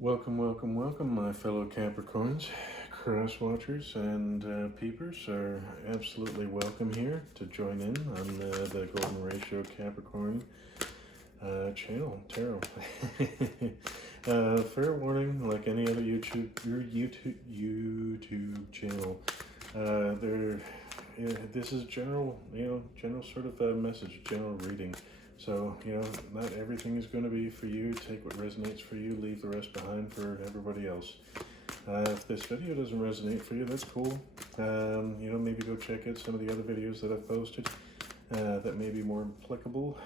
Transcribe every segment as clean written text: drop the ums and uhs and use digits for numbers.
Welcome, welcome, welcome, my fellow Capricorns. Cross watchers and peepers are absolutely welcome here to join in on the Golden Ratio Capricorn channel, tarot. Fair warning, like any other YouTube channel, this is general, general sort of message, general reading. So, not everything is going to be for you. Take what resonates for you, leave the rest behind for everybody else. If this video doesn't resonate for you, that's cool. Maybe go check out some of the other videos that I've posted that may be more applicable.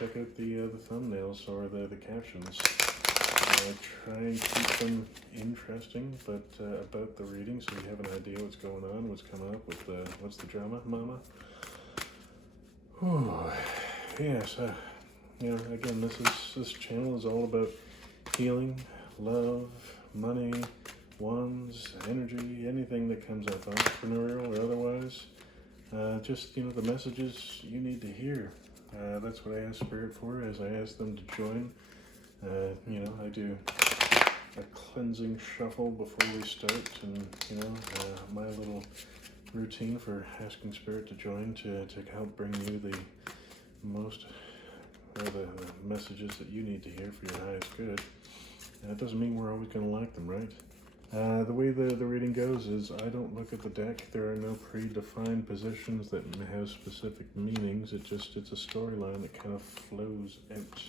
Check out the thumbnails or the captions. Try and keep them interesting, but about the reading, so you have an idea what's going on, what's coming up with what's the drama, mama. Whew. Yes, again, this channel is all about healing, love, money, wands, energy, anything that comes up, entrepreneurial or otherwise. Just, the messages you need to hear. That's what I ask Spirit for, as I ask them to join. I do a cleansing shuffle before we start, and, my little routine for asking Spirit to join to help bring you the most, or the messages that you need to hear for your highest good. It doesn't mean we're always going to like them, right? The way the reading goes is I don't look at the deck. There are no predefined positions that have specific meanings. It's a storyline that kind of flows out.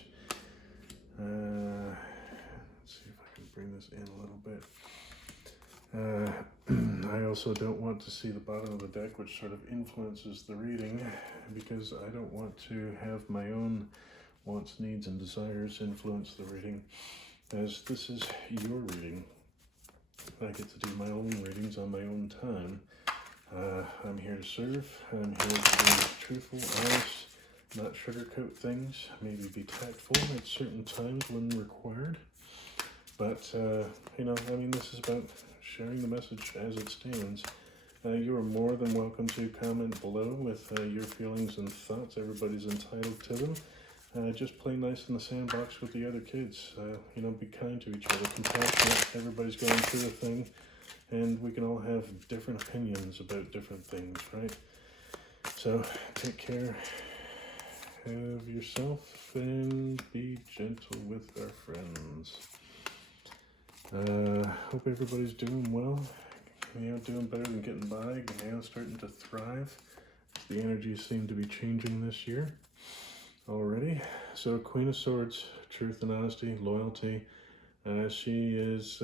Let's see if I can bring this in a little bit. I also don't want to see the bottom of the deck, which sort of influences the reading, because I don't want to have my own wants, needs, and desires influence the reading, as this is your reading. I get to do my own readings on my own time. I'm here to serve. I'm here to be truthful, honest, not sugarcoat things, maybe be tactful at certain times when required. But, this is about sharing the message as it stands. You are more than welcome to comment below with your feelings and thoughts. Everybody's entitled to them. Just play nice in the sandbox with the other kids. Be kind to each other, compassionate. Everybody's going through a thing, and we can all have different opinions about different things, right? So take care of yourself and be gentle with our friends. Hope everybody's doing well, doing better than getting by, starting to thrive. The energies seem to be changing this year already. So Queen of Swords, truth and honesty, loyalty. She is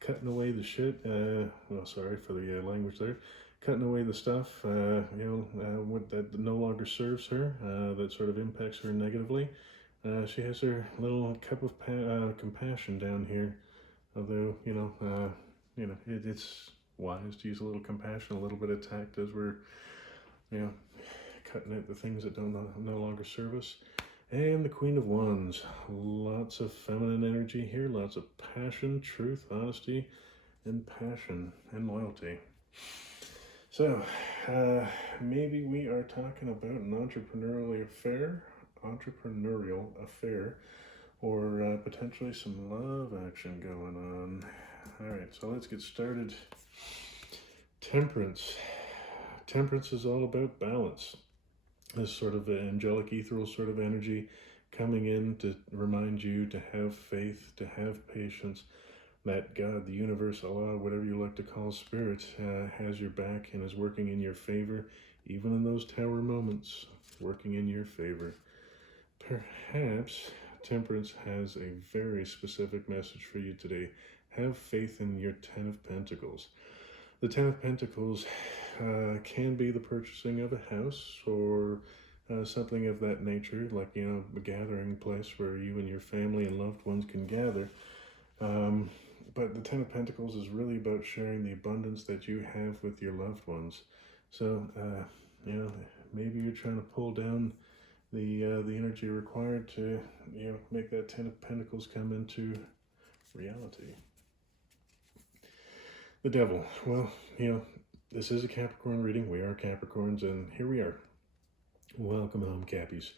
cutting away the shit. Sorry for the language there. Cutting away the stuff, that no longer serves her, that sort of impacts her negatively. She has her little cup of compassion down here, although, it's wise to use a little compassion, a little bit of tact as we're, cutting out the things that don't no longer serve us. And the Queen of Wands, lots of feminine energy here, lots of passion, truth, honesty, and passion, and loyalty. So, maybe we are talking about an entrepreneurial affair, or potentially some love action going on. Alright, so let's get started. Temperance. Temperance is all about balance. This sort of angelic, ethereal sort of energy coming in to remind you to have faith, to have patience, that God, the universe, Allah, whatever you like to call Spirit, has your back and is working in your favor, even in those tower moments, working in your favor. Perhaps Temperance has a very specific message for you today. Have faith in your Ten of Pentacles. The Ten of Pentacles can be the purchasing of a house or something of that nature, like, a gathering place where you and your family and loved ones can gather. But the Ten of Pentacles is really about sharing the abundance that you have with your loved ones. So, maybe you're trying to pull down the energy required to, make that Ten of Pentacles come into reality. The Devil. Well, this is a Capricorn reading. We are Capricorns, and here we are. Welcome home, Cappies.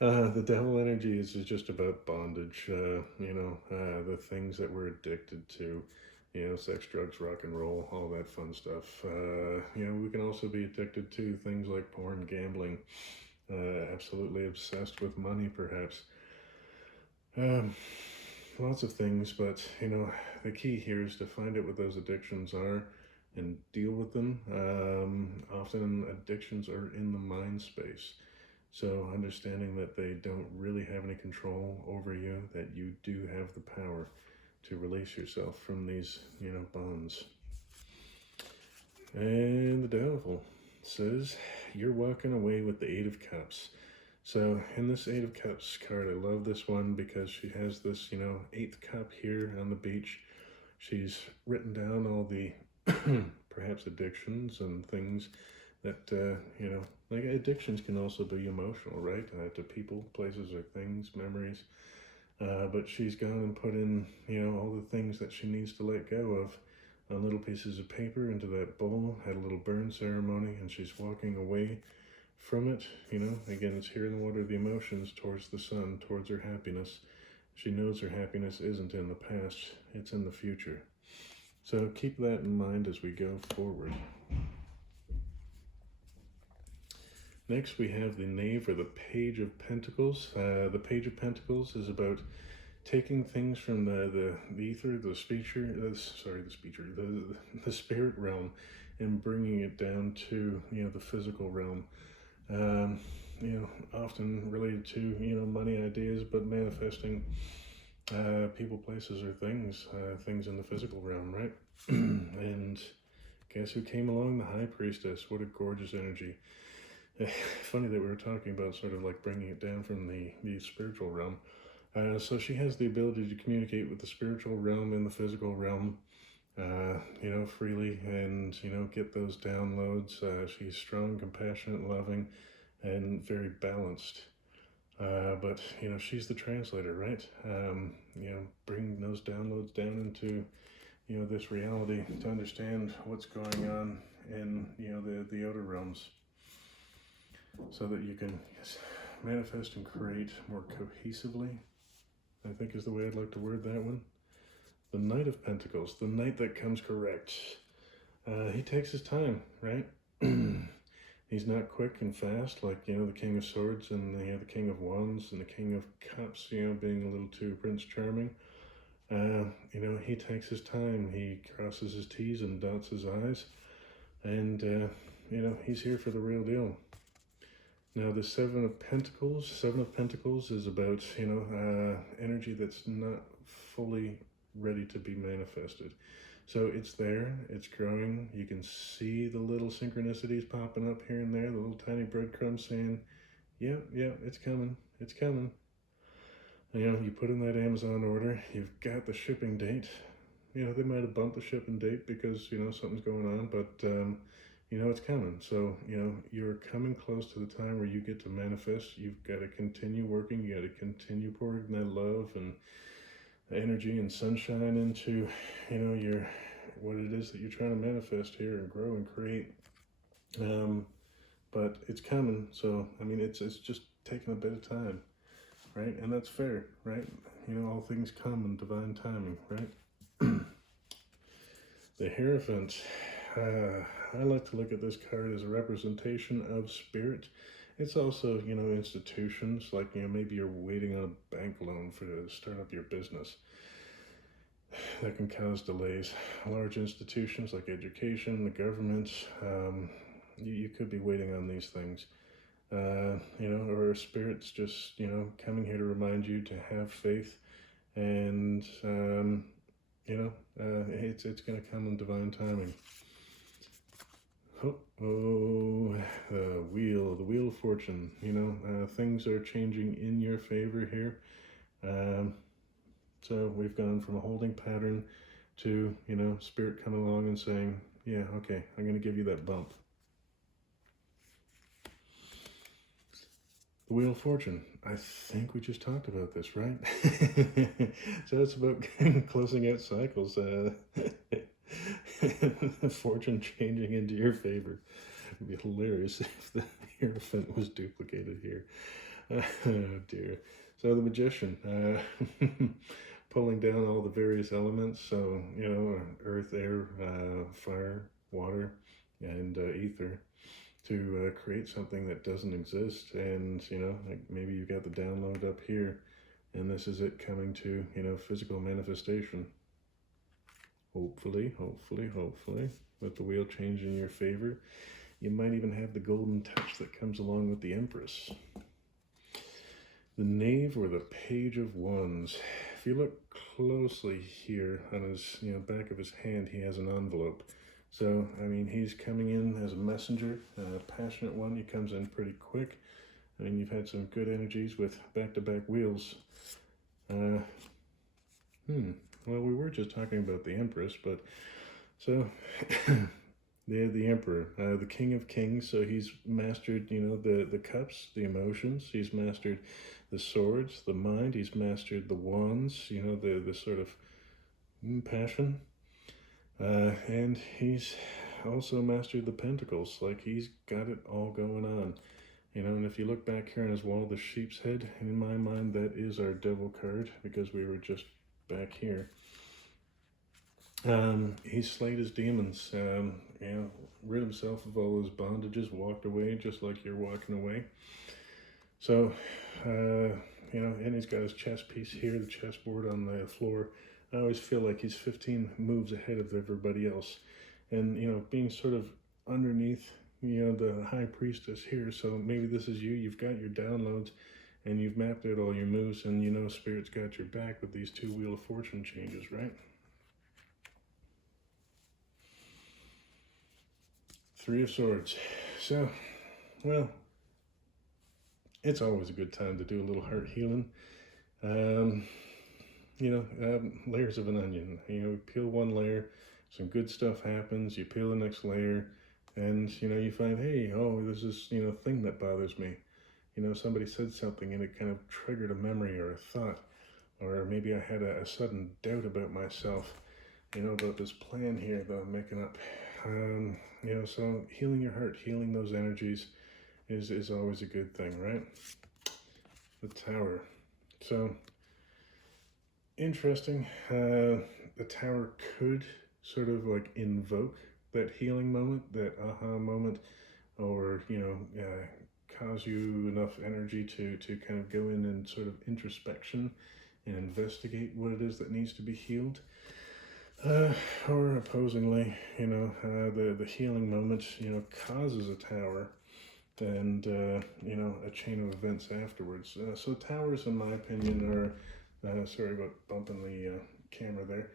The devil energy is just about bondage, the things that we're addicted to, sex, drugs, rock and roll, all that fun stuff. We can also be addicted to things like porn, gambling, absolutely obsessed with money, perhaps. Um, Lots of things, but the key here is to find out what those addictions are and deal with them. Often addictions are in the mind space. So understanding that they don't really have any control over you, that you do have the power to release yourself from these, bonds. And the devil says, you're walking away with the Eight of Cups. So in this Eight of Cups card, I love this one because she has this, eighth cup here on the beach. She's written down all the perhaps addictions and things that, like addictions can also be emotional, right? To people, places, or things, memories. But she's gone and put in, all the things that she needs to let go of on little pieces of paper into that bowl, had a little burn ceremony, and she's walking away from it. Again, it's here in the water of the emotions towards the sun, towards her happiness. She knows her happiness isn't in the past, it's in the future. So keep that in mind as we go forward. Next, we have the Knave, or the Page of Pentacles. The Page of Pentacles is about taking things from the ether, the spirit realm, and bringing it down to the physical realm. Often related to money, ideas, but manifesting people, places, or things in the physical realm, right? And guess who came along? The High Priestess. What a gorgeous energy. Funny that we were talking about sort of like bringing it down from the spiritual realm. So she has the ability to communicate with the spiritual realm and the physical realm, freely, and, get those downloads. She's strong, compassionate, loving, and very balanced. But, she's the translator, right? Bringing those downloads down into, this reality to understand what's going on in, the outer realms, so that you can manifest and create more cohesively, I think is the way I'd like to word that one. The Knight of Pentacles, the knight that comes correct. He takes his time, right? He's not quick and fast like, the King of Swords and the King of Wands and the King of Cups, being a little too Prince Charming. He takes his time. He crosses his T's and dots his I's. And, he's here for the real deal. Now, the Seven of Pentacles is about, energy that's not fully ready to be manifested. So it's there, it's growing. You can see the little synchronicities popping up here and there, the little tiny breadcrumbs saying, yeah, it's coming, it's coming. You put in that Amazon order, you've got the shipping date. They might have bumped the shipping date because, something's going on, but it's coming. So, you're coming close to the time where you get to manifest. You've got to continue working. You got to continue pouring that love and energy and sunshine into, what it is that you're trying to manifest here and grow and create. But it's coming. So, it's just taking a bit of time, right? And that's fair, right? All things come in divine timing, right? The Hierophant. I like to look at this card as a representation of spirit. It's also, institutions, like, maybe you're waiting on a bank loan to start up your business. That can cause delays. Large institutions like education, the government, you could be waiting on these things. Or spirit's just, coming here to remind you to have faith, and, it's going to come in divine timing. The wheel of fortune. Things are changing in your favor here. So we've gone from a holding pattern to, spirit coming along and saying, yeah, okay, I'm going to give you that bump. The Wheel of Fortune. I think we just talked about this, right? So it's about closing out cycles. Fortune changing into your favor. It'd be hilarious if the Hierophant was duplicated here. Oh dear. So the magician, pulling down all the various elements. So, you know, earth, air, fire, water, and ether to create something that doesn't exist. And, you know, like maybe you got the download up here, and this is it coming to, you know, physical manifestation. Hopefully, hopefully, hopefully, with the wheel change in your favor. You might even have the golden touch that comes along with the Empress. The Knave or the Page of Wands. If you look closely here on his, you know, back of his hand, he has an envelope. So, I mean, he's coming in as a messenger, a passionate one. He comes in pretty quick. I mean, you've had some good energies with back-to-back wheels. Well, we were just talking about the Empress, but so the Emperor, the King of Kings. So he's mastered, you know, the cups, the emotions. He's mastered the swords, the mind. He's mastered the wands, you know, the sort of passion. And he's also mastered the pentacles. Like, he's got it all going on. You know, and if you look back here on his wall, the sheep's head, in my mind, that is our devil card, because we were just back here. He slayed his demons, you know, rid himself of all his bondages, walked away just like you're walking away. So, you know, and he's got his chess piece here, the chessboard on the floor. I always feel like he's 15 moves ahead of everybody else. And, you know, being sort of underneath, you know, the high priestess here. So maybe this is you. You've got your downloads and you've mapped out all your moves, and, you know, Spirit's got your back with these 2 Wheel of Fortune changes, right? 3 of Swords. So, well, it's always a good time to do a little heart healing. You know, layers of an onion. You know, peel one layer, some good stuff happens, you peel the next layer, and, you know, you find, hey, oh, there's this, you know, thing that bothers me. You know, somebody said something and it kind of triggered a memory or a thought, or maybe I had a sudden doubt about myself, you know, about this plan here that I'm making up. You know, so healing your heart, healing those energies is always a good thing, right? The Tower. So, interesting. The Tower could sort of like invoke that healing moment, that aha moment, or, you know, cause you enough energy to kind of go in and sort of introspection and investigate what it is that needs to be healed. Or opposingly, you know, the healing moment, you know, causes a tower and, you know, a chain of events afterwards. So towers, in my opinion, are, sorry about bumping the camera there.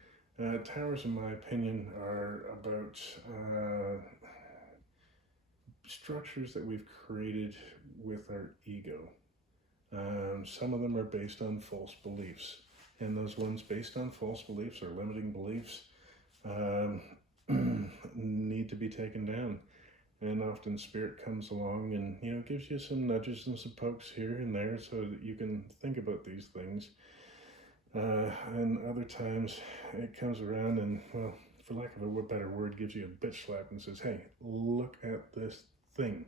Towers, in my opinion, are about structures that we've created with our ego. Some of them are based on false beliefs. And those ones based on false beliefs or limiting beliefs need to be taken down. And often Spirit comes along and, you know, gives you some nudges and some pokes here and there so that you can think about these things. And other times it comes around and, well, for lack of a better word, gives you a bitch slap and says, hey, look at this thing.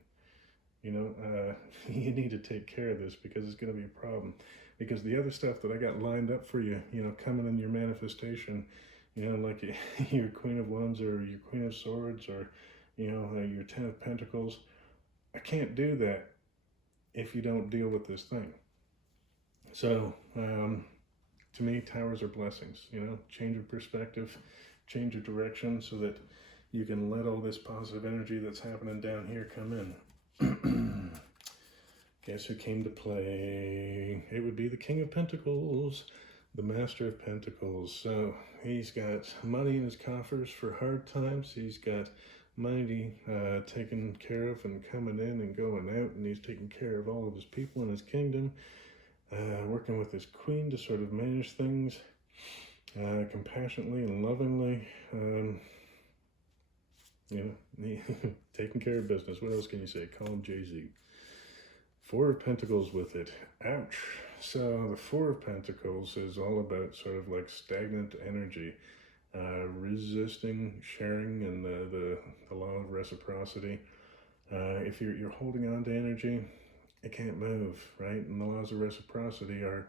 You know, you need to take care of this because it's going to be a problem. Because the other stuff that I got lined up for you, you know, coming in your manifestation, you know, like your Queen of Wands or your Queen of Swords or, you know, your 10 of Pentacles, I can't do that if you don't deal with this thing. So, to me, towers are blessings, you know, change of perspective, change of direction so that you can let all this positive energy that's happening down here come in. Guess who came to play? It would be the King of Pentacles, the Master of Pentacles. So he's got money in his coffers for hard times. He's got money taken care of and coming in and going out, and he's taking care of all of his people in his kingdom, working with his queen to sort of manage things compassionately and lovingly. You know, taking care of business. What else can you say? Call him Jay-Z. 4 of Pentacles with it. Ouch. So the 4 of Pentacles is all about sort of like stagnant energy, resisting sharing and the law of reciprocity. If you're holding on to energy, it can't move, right? And the laws of reciprocity are,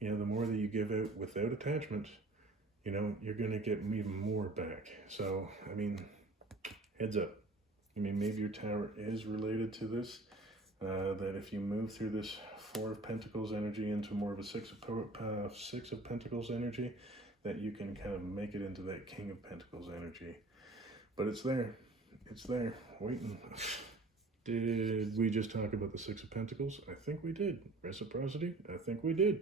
the more that you give out without attachment, you're going to get even more back. So, I mean, heads up. I mean, maybe your tower is related to this, that if you move through this Four of Pentacles energy into more of a Six of Pentacles energy, that you can kind of make it into that King of Pentacles energy. But it's there. It's there, waiting. Did we just talk about the Six of Pentacles? I think we did. Reciprocity? I think we did.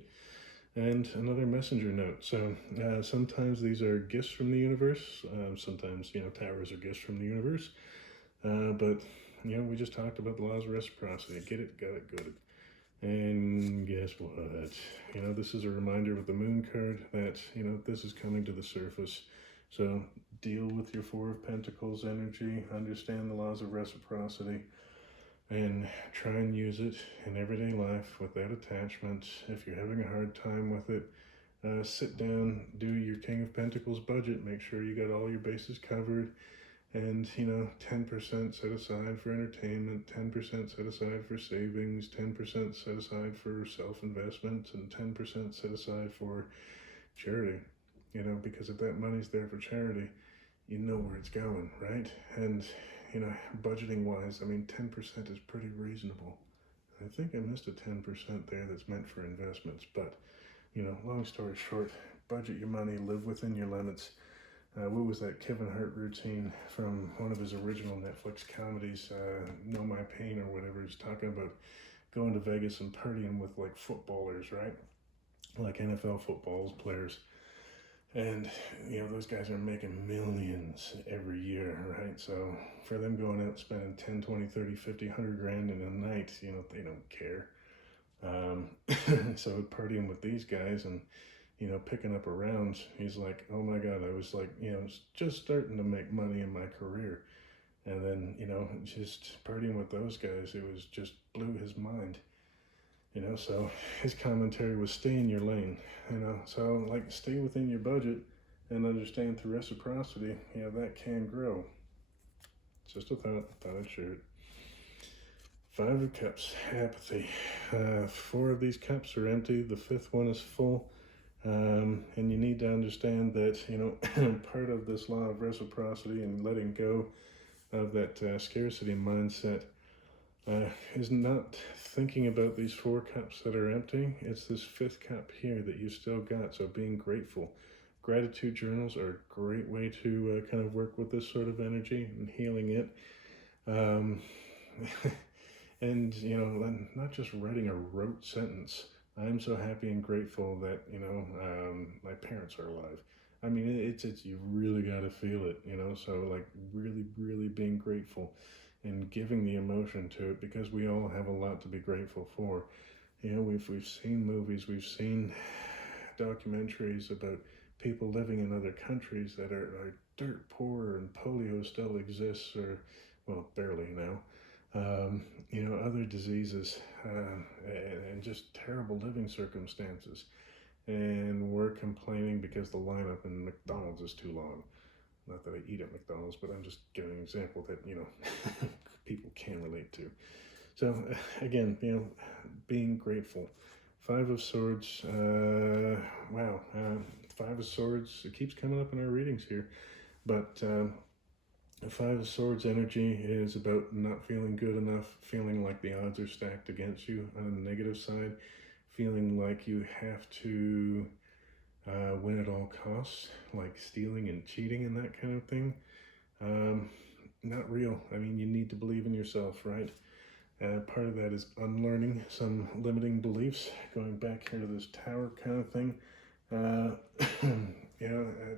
And another messenger note. So sometimes these are gifts from the universe. Sometimes, towers are gifts from the universe. But, we just talked about the laws of reciprocity. Get it, got it, good. And guess what? This is a reminder with the Moon card that, this is coming to the surface. So deal with your Four of Pentacles energy, understand the laws of reciprocity, and try and use it in everyday life without attachment. If you're having a hard time with it, sit down, do your King of Pentacles budget, make sure you got all your bases covered, and 10% set aside for entertainment, 10% set aside for savings, 10% set aside for self-investment, and 10% set aside for charity. Because if that money's there for charity, you know where it's going, right? And budgeting wise, I mean, 10% is pretty reasonable. I think I missed a 10% there that's meant for investments, but long story short, budget your money, live within your limits. What was that Kevin Hart routine from one of his original Netflix comedies, Know My Pain or whatever? He's talking about going to Vegas and partying with like footballers, right? Like NFL football players. And, those guys are making millions every year, right? So for them going out and spending 10, 20, 30, 50, 100 grand in a night, they don't care. So partying with these guys and, picking up a round, he's like, oh my God, I was like, just starting to make money in my career. And then, just partying with those guys, it was just blew his mind. So his commentary was stay in your lane, so like stay within your budget and understand through reciprocity, that can grow. Just a thought I'd share it. Five of Cups, apathy. Four of these cups are empty, the fifth one is full. And you need to understand that, part of this law of reciprocity and letting go of that scarcity mindset is not thinking about these four cups that are empty. It's this fifth cup here that you still got. So being grateful. Gratitude journals are a great way to kind of work with this sort of energy and healing it. And, not just writing a rote sentence. I'm so happy and grateful that, my parents are alive. I mean, it's you really got to feel it, so like really, really being grateful and giving the emotion to it, because we all have a lot to be grateful for. We've seen movies, we've seen documentaries about people living in other countries that are dirt poor and polio still exists, or, well, barely now. Other diseases, and just terrible living circumstances. And we're complaining because the lineup in McDonald's is too long. Not that I eat at McDonald's, but I'm just giving an example that, people can relate to. So, again, being grateful. Five of Swords, wow, Five of Swords, it keeps coming up in our readings here, but the Five of Swords energy is about not feeling good enough, feeling like the odds are stacked against you on the negative side, feeling like you have to win at all costs, like stealing and cheating and that kind of thing. Not real. I mean, you need to believe in yourself, right? Part of that is unlearning some limiting beliefs, going back here to this tower kind of thing.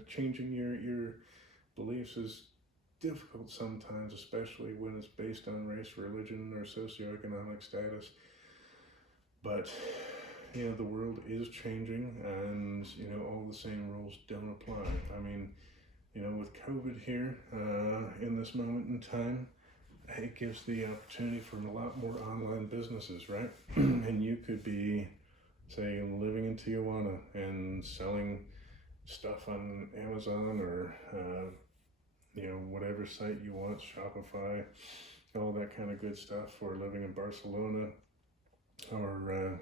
Changing your beliefs is difficult sometimes, especially when it's based on race, religion, or socioeconomic status. But the world is changing, and all the same rules don't apply. I mean, with COVID here in this moment in time, it gives the opportunity for a lot more online businesses, right? And you could be, say, living in Tijuana and selling stuff on Amazon or whatever site you want, Shopify, all that kind of good stuff, or living in Barcelona or,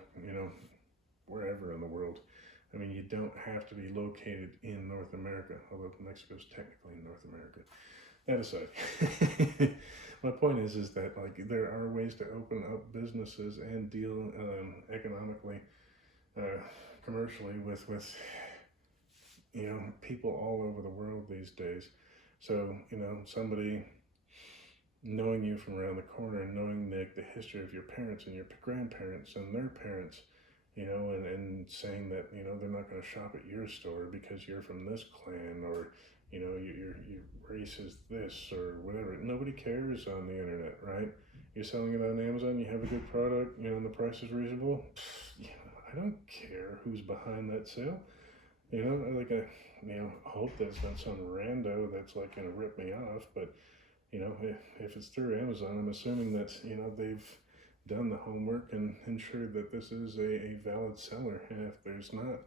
wherever in the world. I mean, you don't have to be located in North America, although Mexico's technically in North America. That aside, my point is that like there are ways to open up businesses and deal economically, commercially with people all over the world these days. So somebody knowing you from around the corner and knowing the history of your parents and your grandparents and their parents, and saying that, they're not going to shop at your store because you're from this clan, or, your race is this or whatever. Nobody cares on the internet, right? You're selling it on Amazon, you have a good product, and the price is reasonable. I don't care who's behind that sale. I hope that it's not some rando that's like going to rip me off, but if it's through Amazon, I'm assuming that, they've done the homework and ensured that this is a valid seller. And if there's not,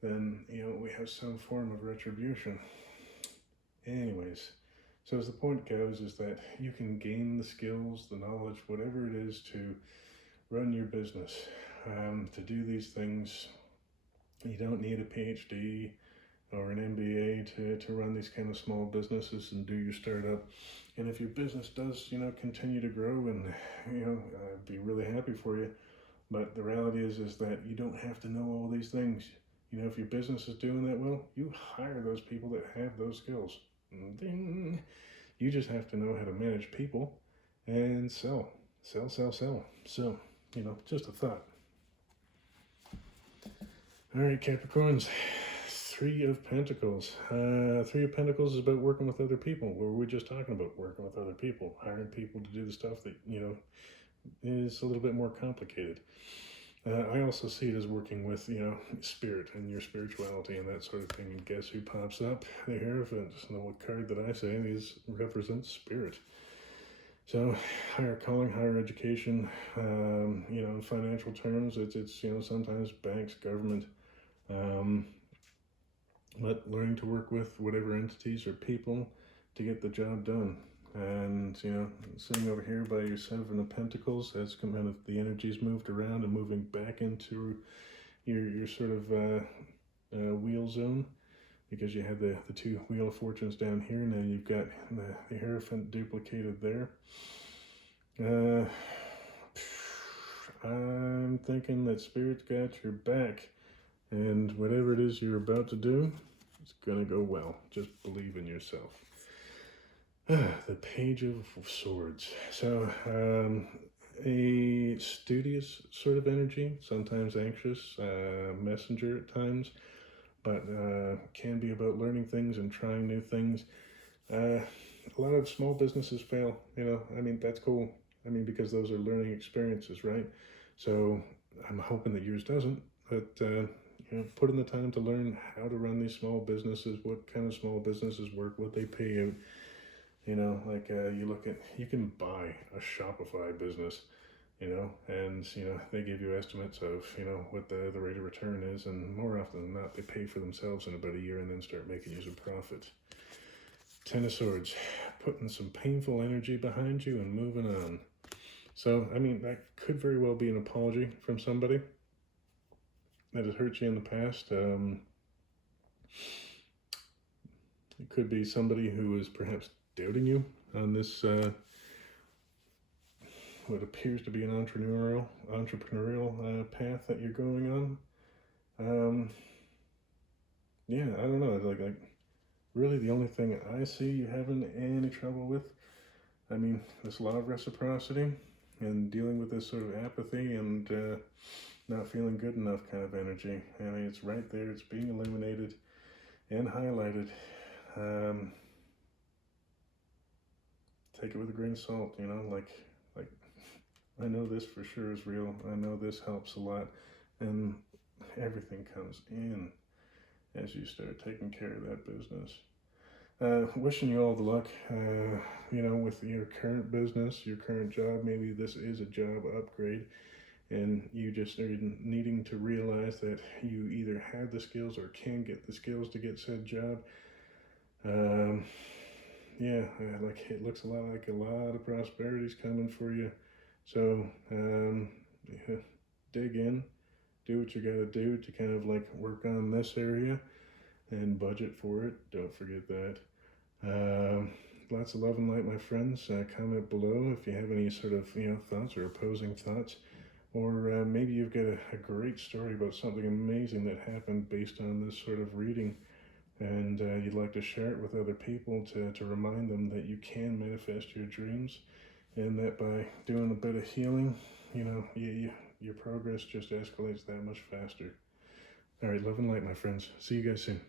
then, we have some form of retribution. Anyways, so as the point goes is that you can gain the skills, the knowledge, whatever it is to run your business, to do these things. You don't need a PhD or an MBA to run these kind of small businesses and do your startup. And if your business does, continue to grow, and, I'd be really happy for you. But the reality is that you don't have to know all these things. If your business is doing that well, you hire those people that have those skills. Ding. You just have to know how to manage people and sell. Sell. So, just a thought. All right, Capricorns. Three of Pentacles. Three of Pentacles is about working with other people. What were we just talking about? Working with other people, hiring people to do the stuff that is a little bit more complicated. I also see it as working with spirit and your spirituality and that sort of thing. And guess who pops up? The Hierophant. And the card that I say represents spirit. So higher calling, higher education. In financial terms, it's sometimes banks, government. But learning to work with whatever entities or people to get the job done. And, sitting over here by your Seven of Pentacles, as kind of the energy's moved around and moving back into your sort of wheel zone, because you had the two Wheel of Fortunes down here, and then you've got the Hierophant duplicated there. I'm thinking that Spirit's got your back. And whatever it is you're about to do, it's going to go well. Just believe in yourself. The Page of Swords. So, a studious sort of energy, sometimes anxious, messenger at times, but can be about learning things and trying new things. A lot of small businesses fail, that's cool. Because those are learning experiences, right? So I'm hoping that yours doesn't, but put in the time to learn how to run these small businesses, what kind of small businesses work, what they pay out. You can buy a Shopify business, and, they give you estimates of, what the rate of return is, and more often than not, they pay for themselves in about a year and then start making you some profit. Ten of Swords, putting some painful energy behind you and moving on. So, that could very well be an apology from somebody that has hurt you in the past. It could be somebody who is perhaps doubting you on this, what appears to be an entrepreneurial path that you're going on. I don't know. Like really, the only thing I see you having any trouble with, this law of reciprocity and dealing with this sort of apathy and not feeling good enough kind of energy. It's right there. It's being illuminated and highlighted. Take it with a grain of salt, like I know this for sure is real. I know this helps a lot, and everything comes in as you start taking care of that business. Wishing you all the luck, with your current business, your current job. Maybe this is a job upgrade, and you just are needing to realize that you either have the skills or can get the skills to get said job. It looks a lot of prosperity's coming for you. So, dig in, do what you got to do to kind of like work on this area and budget for it. Don't forget that. Lots of love and light, my friends. Comment below if you have any sort of thoughts or opposing thoughts, or maybe you've got a great story about something amazing that happened based on this sort of reading, and you'd like to share it with other people to remind them that you can manifest your dreams, and that by doing a bit of healing, your progress just escalates that much faster. All right, love and light, my friends. See you guys soon.